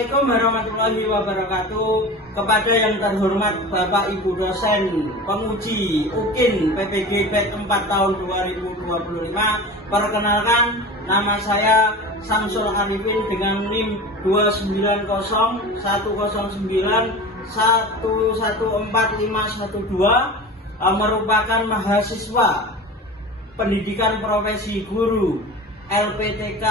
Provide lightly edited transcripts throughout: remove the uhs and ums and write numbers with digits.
Assalamualaikum warahmatullahi wabarakatuh. Kepada yang terhormat Bapak Ibu dosen penguji UKIN PPG BED 4 tahun 2025, perkenalkan nama saya Samsul Arifin dengan NIM 2901091141512, merupakan mahasiswa pendidikan profesi guru LPTK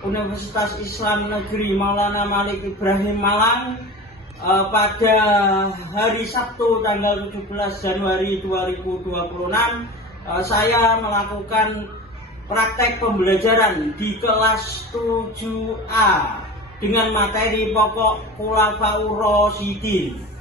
Universitas Islam Negeri Maulana Malik Ibrahim Malang pada hari Sabtu tanggal 17 Januari 2026. Saya melakukan praktek pembelajaran di kelas 7A dengan materi pokok Khulafaur Rasyidin.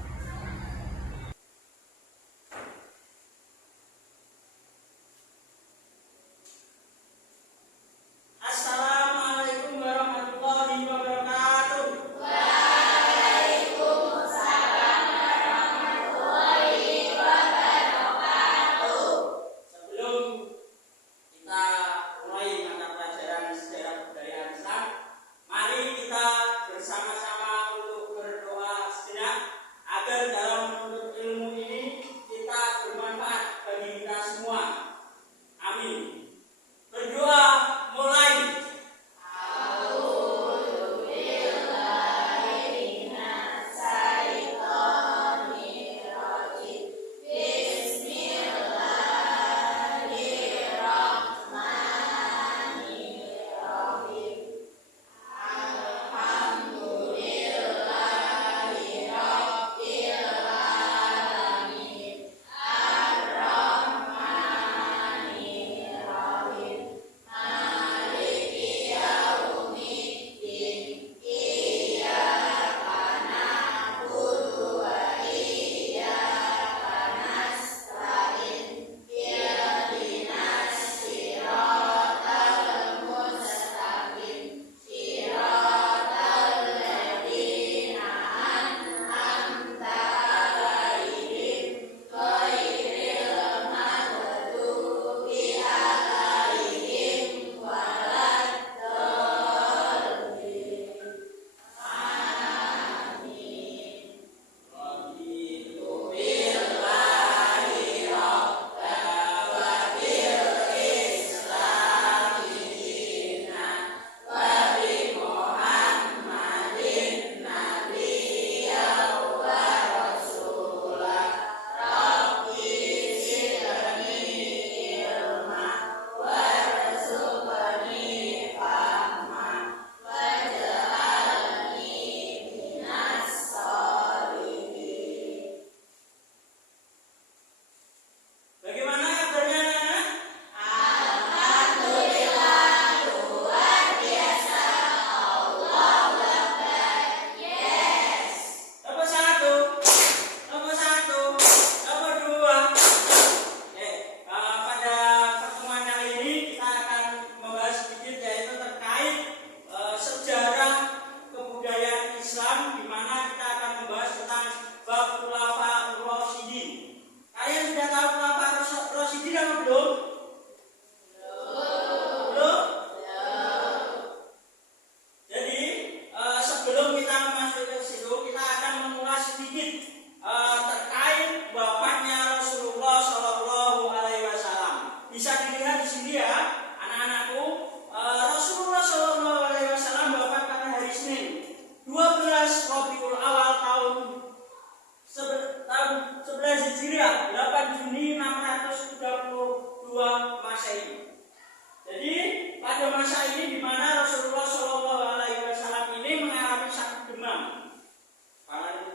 Jadi pada masa ini di mana Rasulullah Shallallahu Alaihi Wasallam ini mengalami sakit demam,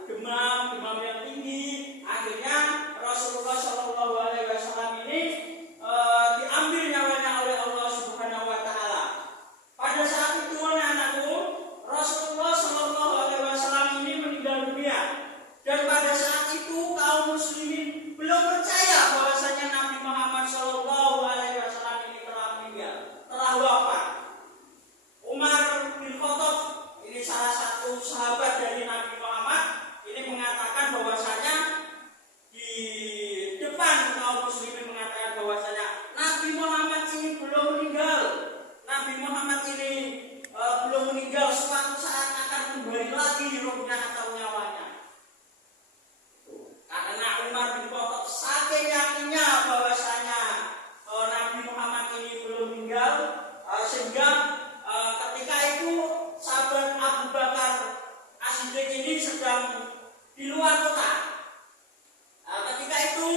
demam yang tinggi. Akhirnya Rasulullah Shallallahu Alaihi Wasallam ini diambil nyawanya oleh Allah Subhanahu Wa Taala. Pada saat itu anak-anakku, Rasulullah Shallallahu Alaihi Wasallam ini meninggal dunia, dan pada saat itu kaum muslimin belum percaya bahwasanya Nabi Muhammad Shallallahu Alaihi Wasallam ini telah wafat. Umar bin Khattab, ini salah satu sahabat dari Nabi Muhammad, ini mengatakan bahwasanya di depan kaum muslimin mengatakan bahwasanya Nabi Muhammad ini belum meninggal. Nabi Muhammad ini belum meninggal, suatu saat akan kembali lagi rohnya atau nyawanya. Karena Umar bin Khattab saking yakinnya bahwasanya Nabi Muhammad ini belum meninggal, sehingga ketika itu sahabat Abu Bakar As-Siddiq ini sedang di luar kota. Ketika itu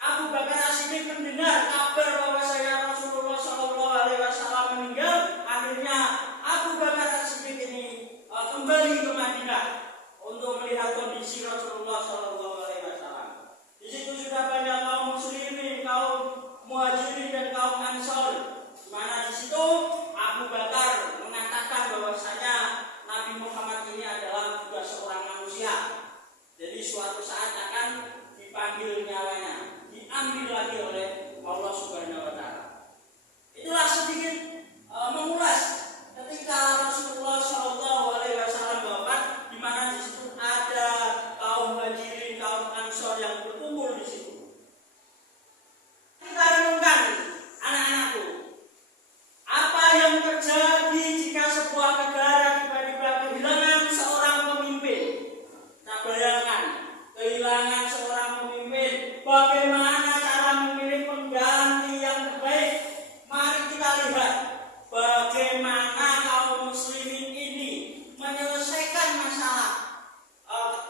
Abu Bakar As-Siddiq mendengar kabar bahwasanya Rasulullah SAW meninggal. Akhirnya Abu Bakar As-Siddiq ini kembali ke Madinah untuk melihat kondisi Rasulullah SAW. Di situ sudah banyak kaum muslimin, kaum muhajirin dan kaum ansor. Di mana di situ Abu Bakar mengatakan bahwasanya Nabi Muhammad ini adalah juga seorang manusia. Jadi suatu saat akan dipanggil nyawanya, diambil lagi oleh Allah Subhanahu wa taala. Itulah sedikit mengulas ketika Rasulullah SAW wafat, di mana di situ ada kaum muhajirin, kaum ansor yang berkumpul di situ. Kita renungkan, anak-anakku, apa yang terjadi jika sebuah negara tiba-tiba kehilangan seorang pemimpin? Kita bayangkan, kehilangan seorang pemimpin, bagaimana cara memilih pengganti yang terbaik? Mari kita lihat bagaimana kaum muslimin ini menyelesaikan masalah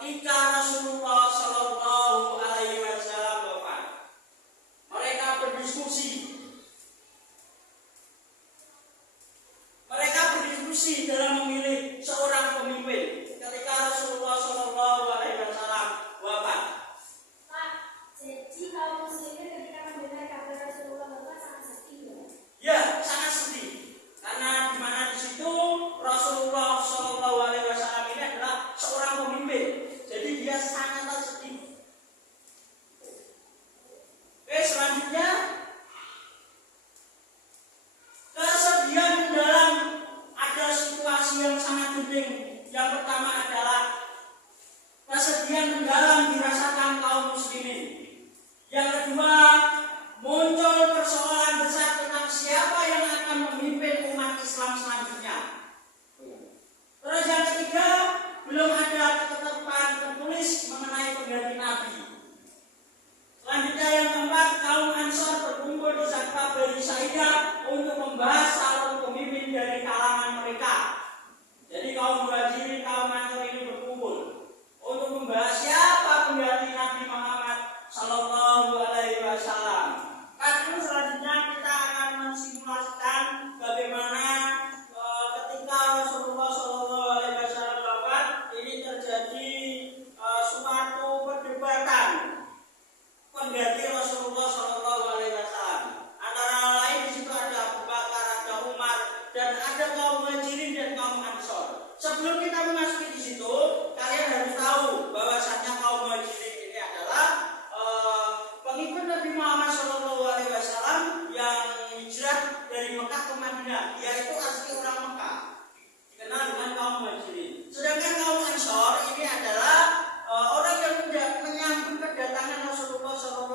ketika Rasulullah SAW wafat. Mereka berdiskusi dalam memilih seorang pemimpin ketika Rasulullah SAW wafat. Pak, jadi kaum muslimin ketika mendengar kabar Rasulullah wafat sangat sedih ya? Ya, sangat sedih. Karena di mana di situ Rasulullah SAW ini adalah seorang pemimpin. Jadi dia sangat sedih. Oke, selanjutnya kesedihan mendalam. Ada situasi yang sangat penting. Yang pertama adalah kesedihan mendalam dirasakan kaum muslimin. Yang kedua, muncul persoalan besar tentang siapa yang akan memimpin umat Islam selanjutnya. Terus yang ketiga, belum ada ketetapan tertulis mengenai pengganti Nabi. Selanjutnya yang keempat, kaum Ansor berkumpul di Zakfa Bani Sa'idah untuk membahas calon pemimpin dari kalangan mereka. Jadi kaum muhajirin, kaum Ansor ini berkumpul untuk membahas siapa pengganti Nabi Muhammad Sallallahu Alaihi Wasallam. Karena selanjutnya kita akan mensimulasikan bagaimana ketika Rasulullah Sallallahu Alaihi Wasallam wafat ini terjadi suatu perdebatan pengganti Rasulullah Sallallahu Alaihi Wasallam. Antara lain di situ ada Abu Bakar, ada Umar, dan ada kaum muhajirin dan kaum ansor. Sebelum kita memasuki di situ, kalian harus tahu bahwasanya kaum muhajirin ini adalah pengikut Nabi Muhammad SAW yang hijrah dari Mekah ke Madinah. Yaitu asli orang Mekah, dikenal dengan kaum muhajirin. Sedangkan kaum ansor ini adalah orang yang menyambut kedatangan Rasulullah SAW.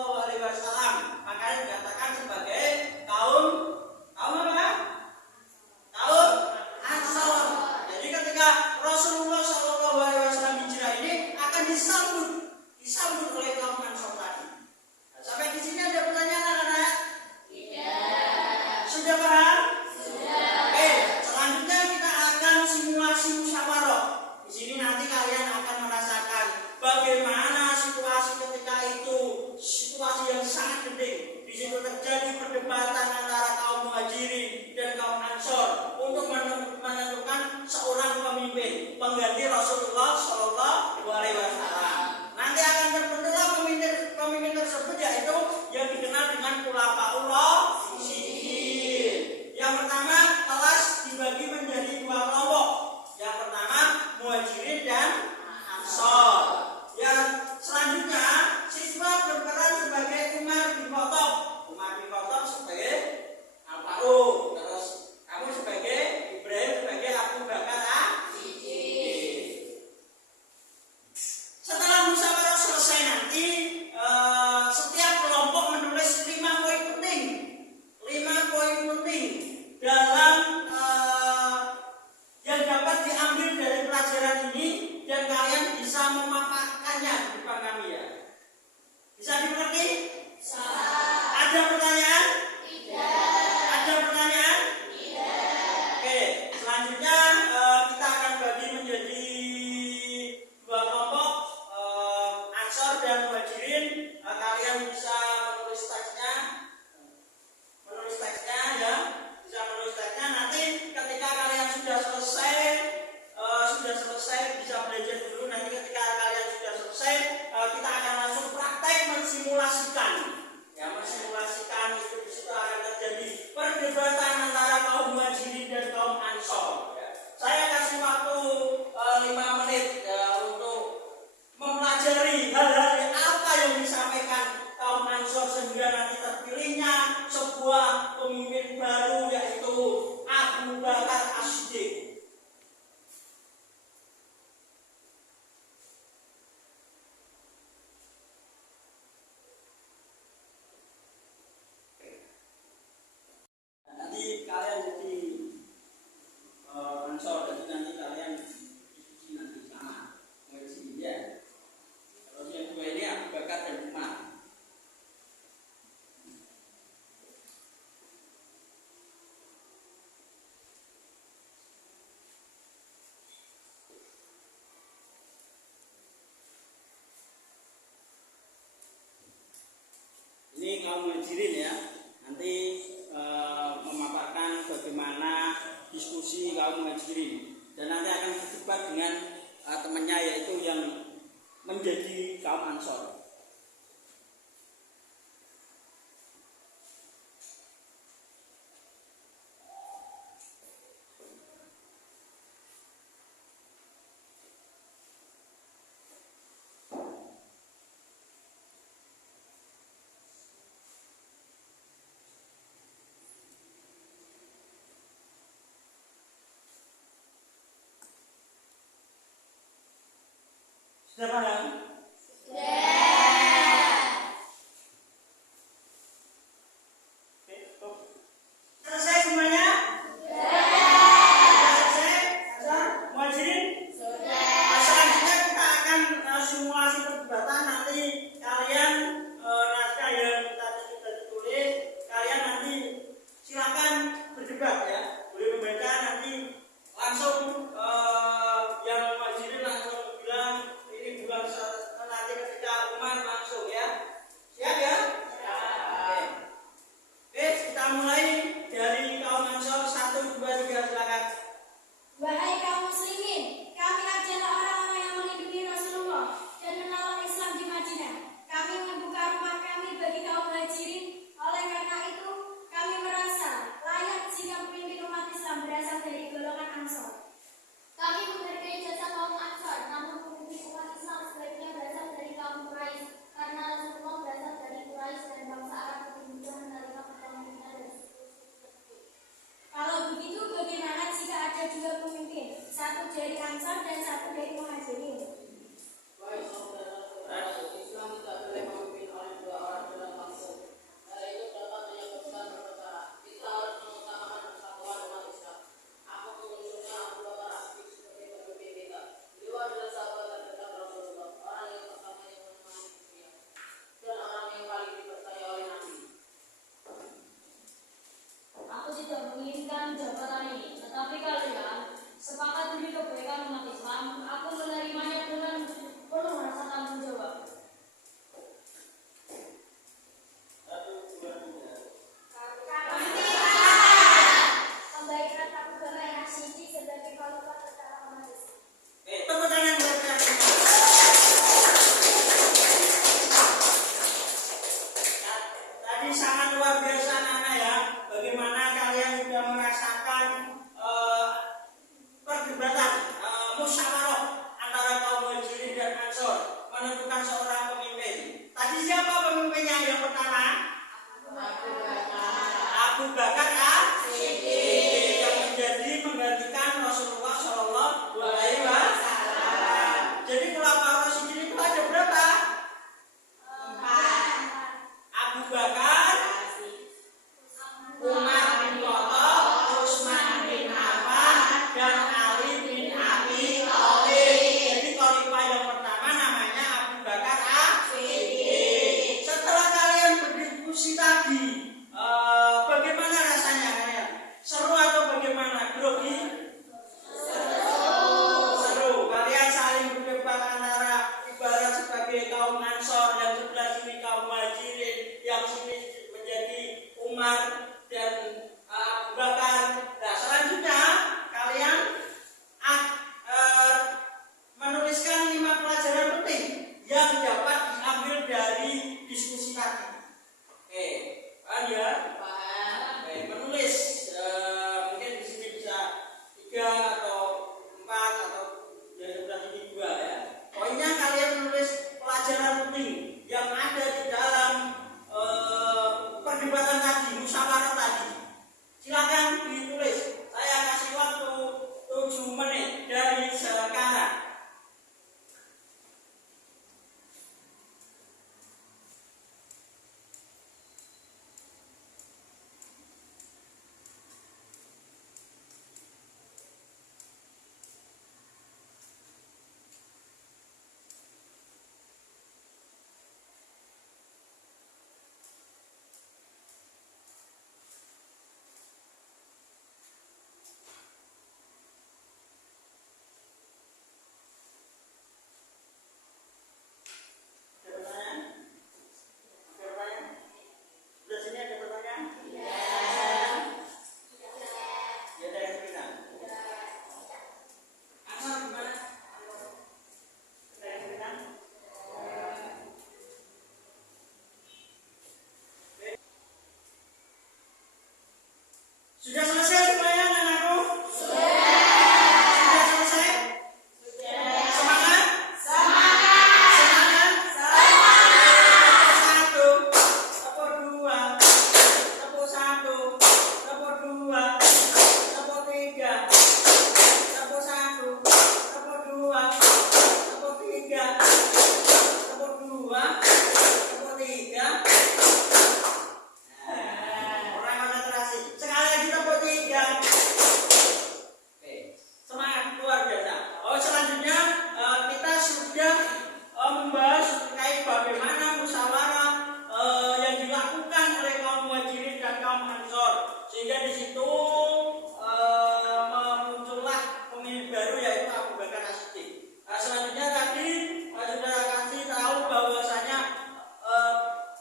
Makanya dikatakan sebagai kaum apa? Kaum ansor. Jadi ketika Rasulullah SAW hijrah ini akan disambut oleh kaum ansor tadi. Sampai di sini ada pertanyaan anak-anak? Tidak. Sudah paham? Sudah. Oke, selanjutnya kita akan simulasi musyawarah. Di sini nanti kalian akan merasakan bagaimana situasi ketika itu, situasi yang sangat penting. Di situ terjadi perdebatan antara kaum muhajirin dan kaum ansor untuk menentukan seorang pemimpin pengganti Rasulullah Shallallahu Alaihi Wasallam. Nanti akan terbentuklah pemimpin tersebut, yaitu yang dikenal dengan Khulafaur Rasyidin. Yang pertama kelas dibagi menjadi dua kelompok. Yang pertama muhajirin dan ansor. Yang selanjutnya siswa berperan sebagai Umar bin Khattab. Umar bin Khattab sebagai Al-Faruq. Terus kamu sebagai Ibrahim sebagai Abu Bakar As-Siddiq. Setelah musyawarah selesai nanti setiap kelompok menulis 5 poin penting. 5 poin penting dalam yang dapat diambil pemimpin baru yaitu Abu Bakar As-Siddiq. Nanti kalian jadi Ansor, jadi nanti kalian diskusi nanti sama ngaji ya. Terus yang dua ini Abu Bakar dan Umar. Ini kaum Muhajirin ya, nanti memaparkan bagaimana diskusi kaum Muhajirin dan nanti akan berdebat dengan temannya yaitu yang menjadi kaum Ansor. Sudah paham? Selesai semuanya? Sudah selesai? Muhajirin? Selanjutnya kita akan simulasi perdebatan. Nanti kalian naskah yang tadi sudah ditulis, kalian nanti silakan berdebat ya. Boleh membaca nanti langsung yang Muhajirin langsung bilang ini bulan nanti ketika Umar langsung ya. Siap ya? Oke, kita mulai dari kaum Ansor 1, 2, 3 silakan. Wahai kaum muslimin, kami adalah orang-orang yang melindungi Rasulullah dan menolong Islam di Madinah. Kami membuka rumah kami bagi kaum Muhajirin. Oleh karena itu, kami merasa layak jika pemimpin umat Islam berasal dari golongan Ansor. Kami menghargai jasa kaum Ansar, namun pemimpin umat Islam sebaiknya berasal dari kaum Quraisy, karena Rasulullah berasal dari Quraisy dan bangsa Arab lebih mudah menerima kepemimpinan dari suku tersebut. Kalau begitu, bagaimana jika ada dua pemimpin, satu dari Ansor dan satu dari Muhajirin? Wahai saudara-saudara, Islam tidak boleh memimpin oleh dua orang dalam maksud. Hal itu dapat menyebabkan perpecahan. Kita harus mengutamakan persatuan umat Islam. Aku mengunjungnya Abu Bakar As-Siddiq sebagai pemimpin kita. Beliau adalah sahabat terdekat Rasulullah, orang yang pertama yang menemani dunia, dan orang yang paling dipercaya oleh Nabi. Aku tidak menginginkan jabatan ini, tetapi kalian sepakat demi kebaikan umat Islam. Aku menerimanya dengan penuh rasa tanggung jawab. Kebaikan Abu Bakar As-Siddiq sebagai khalifah pertama umat Islam. Tepuk tangan buat kalian. Tadi sangat luar biasa anak-anak ya. Bagaimana kalian sudah merasakan perdebatan musyawarah antara kaum Muhajirin dan Ansor menentukan seorang pemimpin. Tadi siapa pemimpinnya yang pertama? Abu Bakar As-Siddiq yang menjadi menggantikan Rasulullah Shallallahu Alaihi Wasallam. Jadi khulafaur Rasyidin itu ada berapa? 4. Abu Bakar, Umar bin Khattab, Utsman bin Affan, dan Ali bin Abi Thalib. Jadi khalifah yang pertama namanya Abu Bakar As-Siddiq. Setelah kalian berdiskusi tadi, bagaimana Sudah selesai semuanya anakku? Sudah selesai? Semangat? Semangat? Satu, tepuk dua, tepuk satu, tepuk dua, tepuk tiga, tepuk satu, tepuk dua, tepuk tiga, tepuk dua, tepuk tiga. Orang konsentrasi. Sekali lagi tepuk tiga. Oke, semangat luar biasa. Oh, selanjutnya kita sudah membahas terkait bagaimana musyawarah yang dilakukan oleh kaum Muhajirin dan kaum Ansor, sehingga di situ muncullah pemimpin baru yaitu Abu Bakar As-Siddiq. Selanjutnya tadi sudah kasih tahu bahwasanya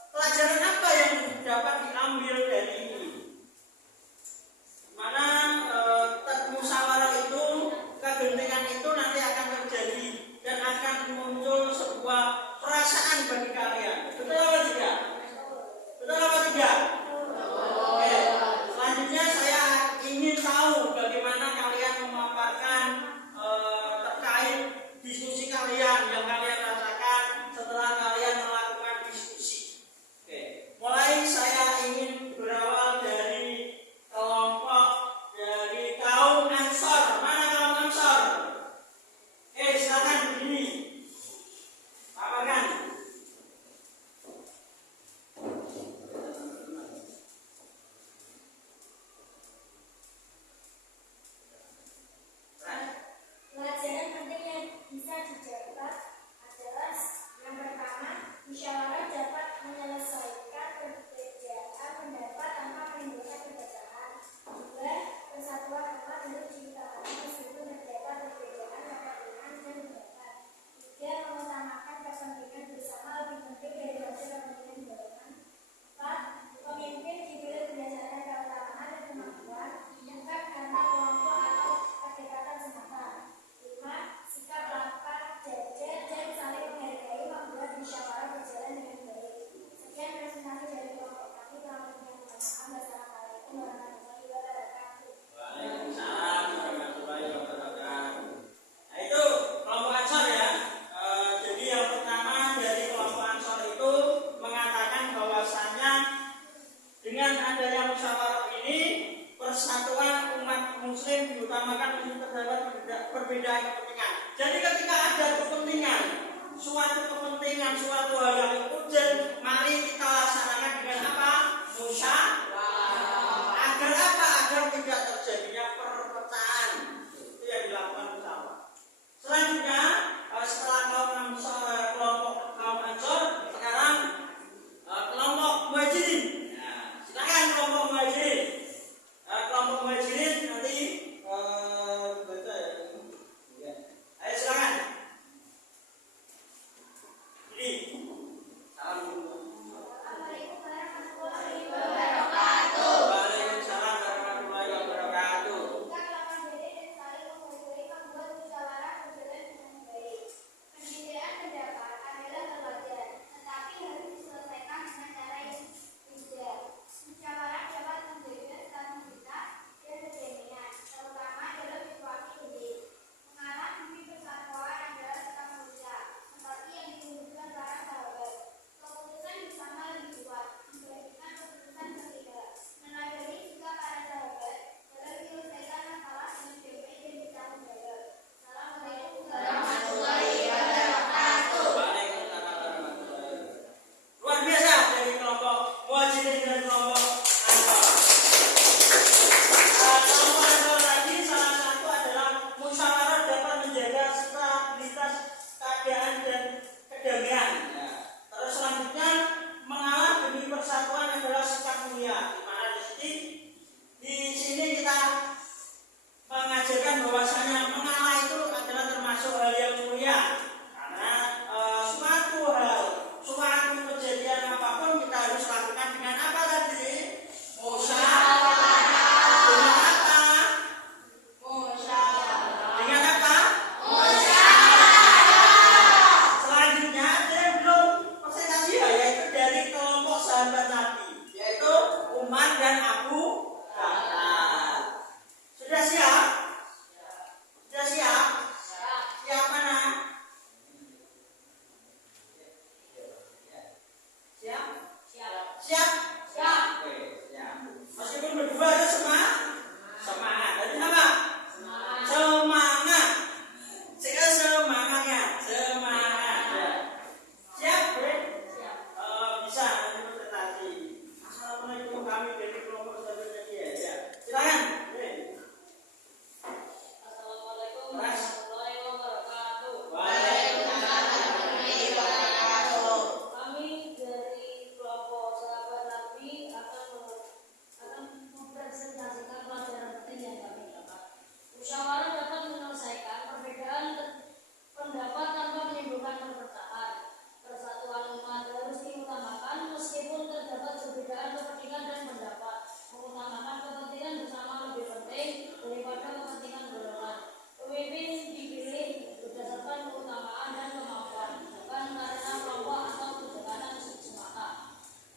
pelajaran apa yang dapat diambil dari ini. Mana musyawarah itu, kegentingan itu nanti akan terjadi dan akan muncul sebuah perasaan bagi kalian. Betul apa tidak? Betul apa tidak? Oke. Selanjutnya saya ingin tahu bagaimana kalian memaparkan terkait diskusi kalian yang kalian rasakan setelah kalian melakukan diskusi. Oke. Mulai saya ingin berawal dari kelompok dari kaum Ansor. Mana kaum Ansor? Silakan berdiri. Paparkan. Pelajaran penting yang bisa didapat adalah yang pertama, musyawarah dapat menyelesaikan perbedaan pendapat tanpa menimbulkan perpecahan. Dua, persatuan umat harus diutamakan meskipun terdapat perbedaan kepentingan dan pendapat. Tiga, mengutamakan kepentingan bersama lebih penting daripada kepentingan golongan. Empat, pemimpin dipilih berdasarkan keutamaan dan kemampuan, bukan karena kelompok atau kedekatan semata. 5. Sikap lapar, jajar, dan saling menghargai membuat musyawarah berjalan dengan baik. Sekian presentasi dari kelompok kami. Wassalamualaikum warahmatullahi wabarakatuh. Waalaikumsalam warahmatullahi wabarakatuh. Nah, itu kelompok Ansor ya. Jadi yang pertama dari kelompok Ansor itu mengatakan bahwasanya dengan adanya musyawarah ini persatuan umat muslim diutamakan untuk terdapat perbedaan kepentingan. Jadi ketika ada kepentingan, suatu hal yang urgent, mari kita laksanakan dengan apa? Musyawarah. Agar apa? Agar tidak terjadinya perpecahan. Itu yang dilakukan musyawarah. Selanjutnya setelah kelompok kaum Ansor, sekarang kelompok Muhajirin. Nah, silakan kelompok Muhajirin. Kelompok Muhajirin nanti baca ya. Ayo silakan. Jadi salam dulu. Assalamualaikum warahmatullahi wabarakatuh. Waalaikumsalam warahmatullahi wabarakatuh. berdua itu semangat. Jadi apa? Semangat. Sekarang semangatnya, semangat. Ya. Siap, Bre? Siap. Bisa nanti presentasi. Assalamualaikum, kami dari kelompok sahabatnya dia. Ya. Silakan. Bre. Assalamualaikum Mas. warahmatullahi wabarakatuh. Waalaikumsalam. Kami dari kelompok sahabat Nabi akan mempresentasikan pelajaran penting yang kami dapat. Musyawarah dapat menyelesaikan perbedaan pendapat tanpa menimbulkan perpecahan. Persatuan umat harus diutamakan meskipun terdapat perbedaan kepentingan dan pendapat. Mengutamakan kepentingan bersama lebih penting daripada kepentingan golongan. Pemimpin dipilih berdasarkan keutamaan dan kemampuan, bukan karena kelompok atau kedekatan semata.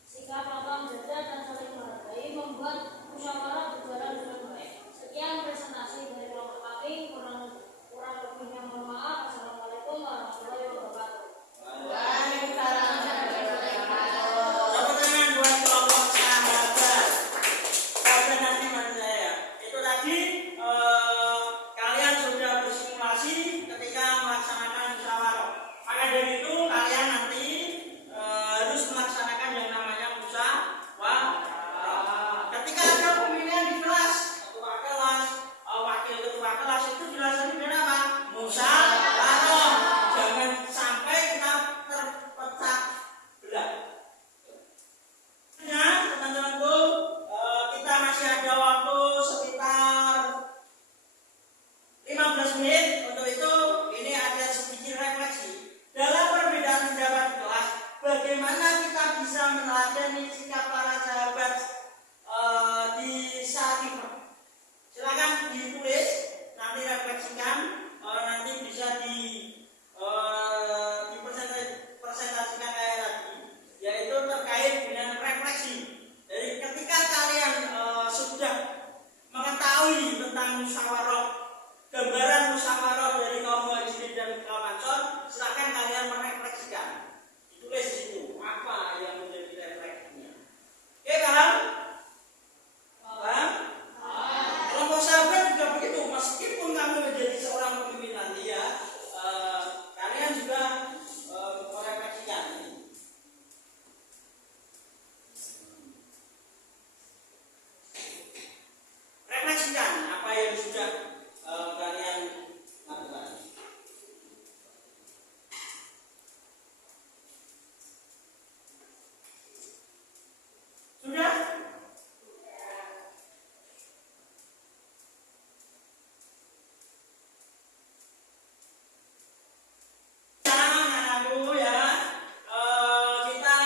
Sikap lantang menjaga dan saling menghargai membuat musyawarah berjalan dengan baik. Sekian presentasi dari kelompok kami. Kurang lebihnya mohon maaf. Assalamualaikum warahmatullahi wabarakatuh. Tepuk tangan buat kelompok sahabat. Sahabat nanti maksud saya. Itu tadi kalian sudah bersimulasi ketika melaksanakan musyawarah. Maka dari itu kalian nanti harus melaksanakan yang namanya musyawarah. Ketika ada pemilihan di kelas, ketua kelas, wakil ketua kelas itu dilaksanakan dengan apa? Musyawarah. Jangan sampai kita terpecah belah. Ya, teman-temanku, kita masih ada waktu sekitar 15 menit. Untuk itu, ini ada sedikit refleksi. Dalam perbedaan pendapat di kelas, bagaimana kita bisa meneladani sikap para sahabat di saat itu? Silakan ditulis, nanti refleksikan, nanti bisa dipresentasikan kayak tadi, yaitu terkait dengan refleksi. Jadi ketika kalian sudah mengetahui tentang musyawarah, gambaran musyawarah dari kaum muhajirin dan kaum ansor, silakan kalian merefleksikan. Ditulis di situ apa yang menjadi refleksinya. Oke, paham? Paham? Kelompok sahabat juga begitu. Meskipun kamu menjadi seorang pemimpin nanti ya, kalian juga merefleksikan. Refleksikan apa yang sudah kalian lakukan. Sudah? Sekarang anak-anakku ya, kita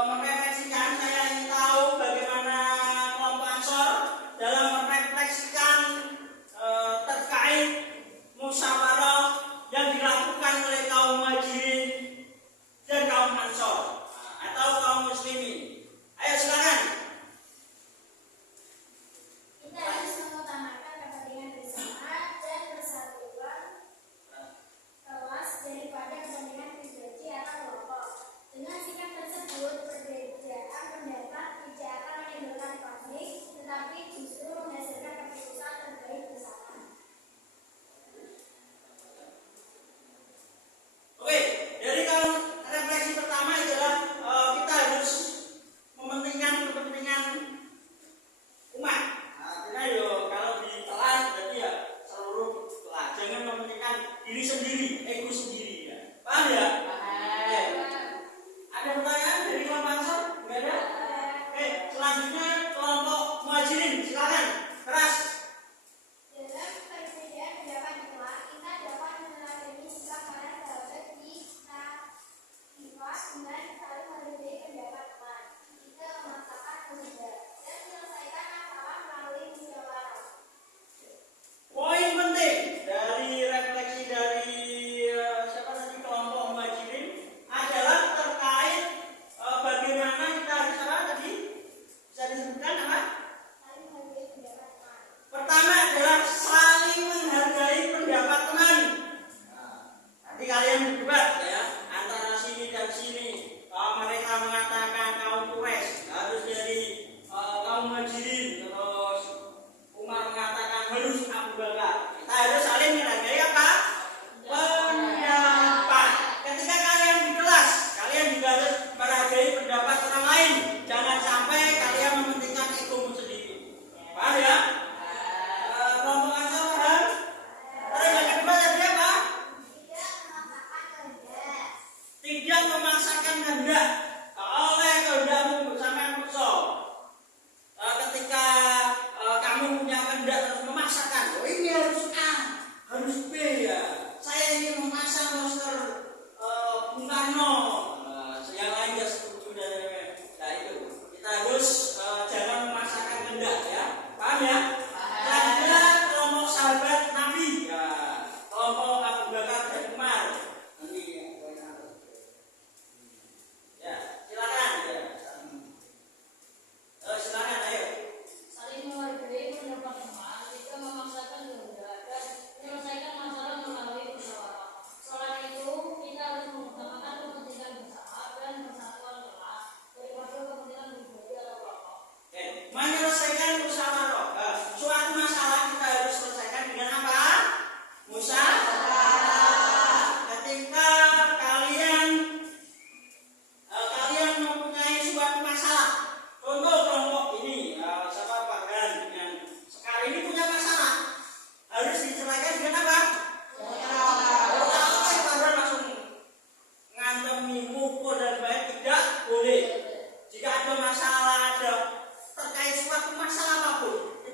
merefleksikan. Saya ingin tahu bagaimana kelompok Ansor dalam merefleksikan terkait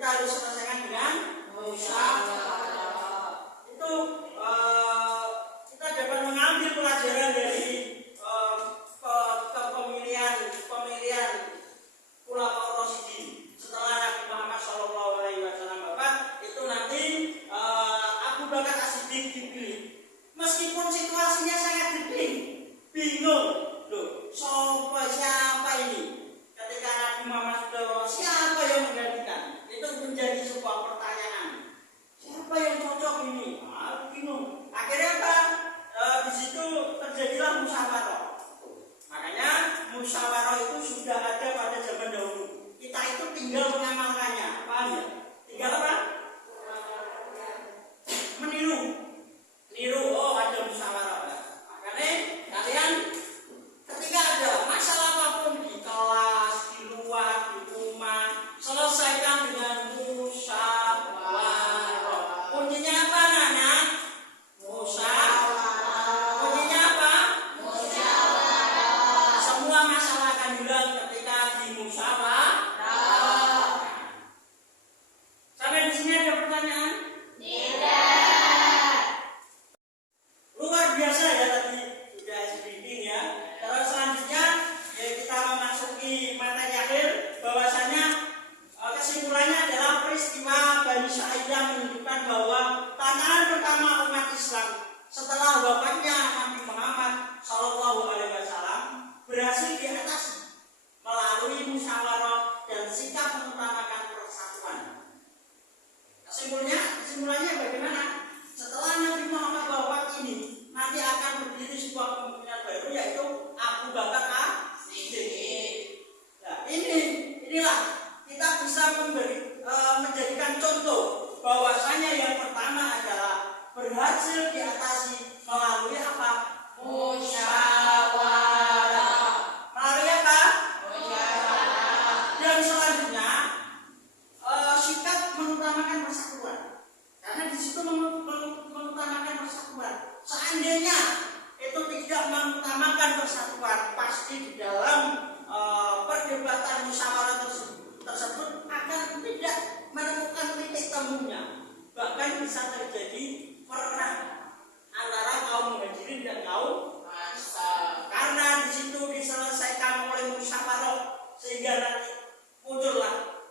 kita harus selesaikan dengan musyawarah. Itu kita dapat mengambil pelajaran dari pemilihan Khulafaur Rasyidin setelah Nabi Muhammad SAW wafat. Itu nanti Abu Bakar As-Siddiq dipilih. Meskipun situasinya sangat bingung, loh, siapa ini? Ketika Nabi Muhammad SAW, siapa yang menggantikan? Itu menjadi sebuah pertanyaan. Siapa yang cocok ini? Bingung. Akhirnya apa? Di situ terjadilah musyawarah. Makanya musyawarah itu sudah ada pada zaman dahulu. Kita itu tinggal mengamalkannya. Paham ya? Tinggal apa? Meniru. Oh, ada musyawarah. Makanya kalian ketika ada masalah apapun di kelas, di luar, di rumah, selesaikan dengan musyawarah. Kuncinya apa, anak? Musyawarah. Kuncinya apa? Musyawarah. Semua masalah akan hilang ketika dimusyawarah. Sampai di sini ada pertanyaan? Luar biasa ya tadi sudah speaking ya. Terus selanjutnya ya kita memasuki materi akhir, bahwasanya kesimpulannya adalah peristiwa Bani Sa'idah menunjukkan bahwa tantangan pertama umat Islam setelah wafatnya Nabi Muhammad SAW berhasil diatasi melalui musyawarah dan sikap mengutamakan persatuan. Kesimpulannya bagaimana? Setelah Nabi Muhammad wafat ini, nanti akan berdiri sebuah kepemimpinan baru, yaitu Abu Bakar As-Siddiq. Nah, inilah kita bisa menjadikan contoh bahwasanya yang pertama adalah berhasil diatasi melalui apa? Musyawarah. Melalui apa? Musyawarah. Dan selanjutnya sikap mengutamakan persatuan. Karena di situ mengutamakan persatuan. Seandainya itu tidak mengutamakan persatuan, pasti di dalam perdebatan musyawarah tersebut akan tidak menemukan titik temunya. Bahkan bisa terjadi perang antara kaum Muhajirin dan kaum Ansar. Karena di situ diselesaikan oleh musyawarah sehingga nanti muncullah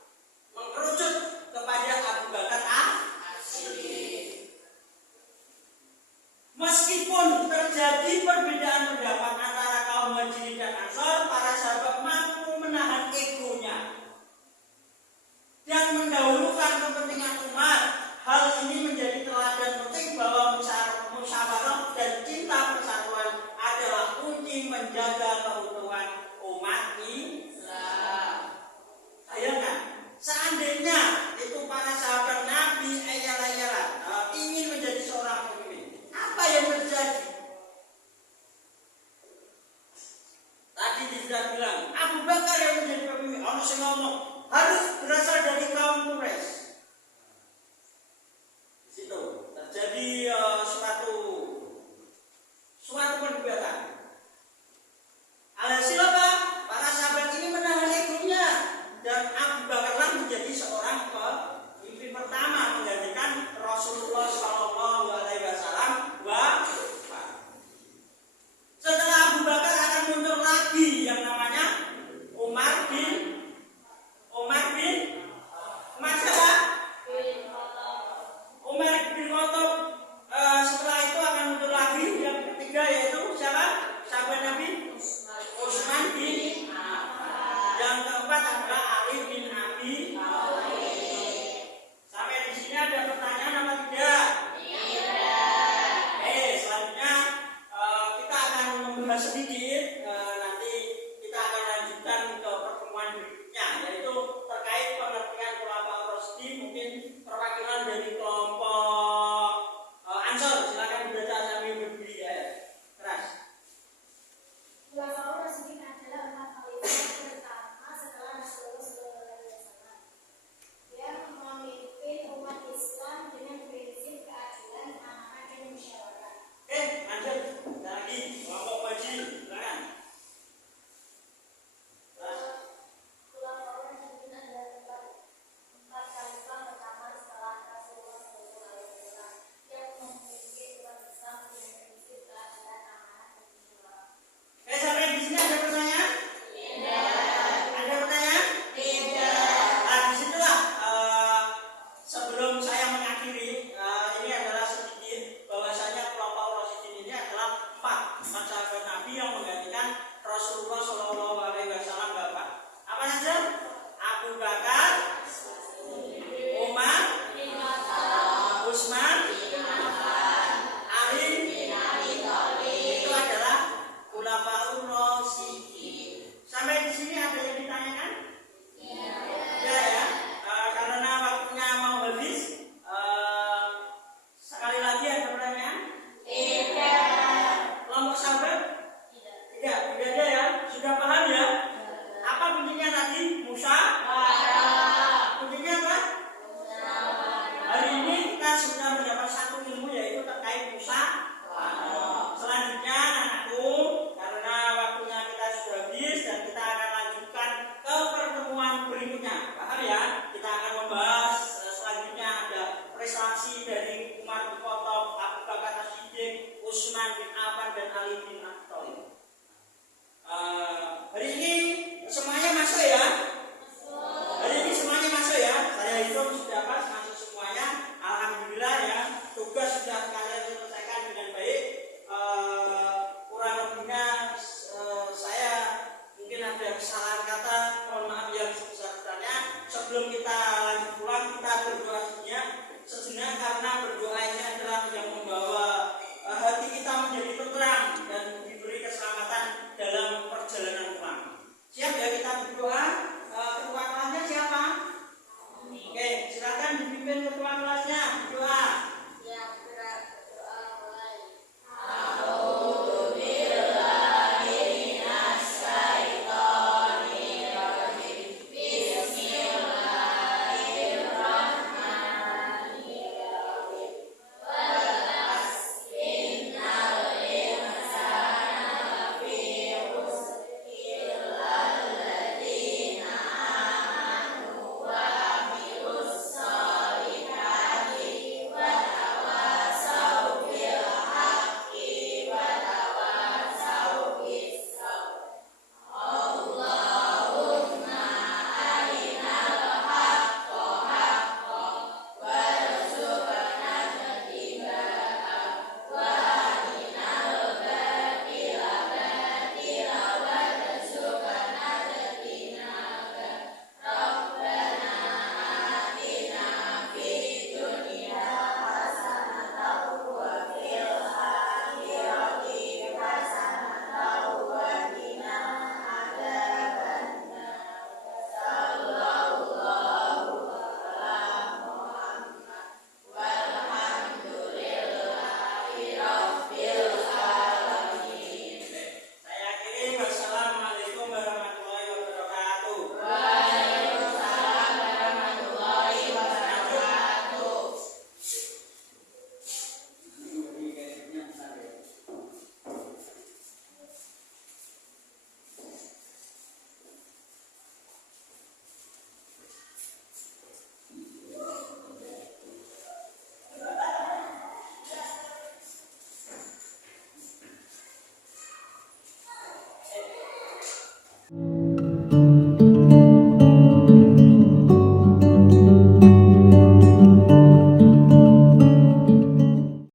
mengerucut kepada Abu Bakar As-Siddiq. Meskipun terjadi perbedaan pendapat antara kaum Muhajirin dan Ansar, para sahabat mampu menahan egonya dan mendahulukan kepentingan umat. Hal ini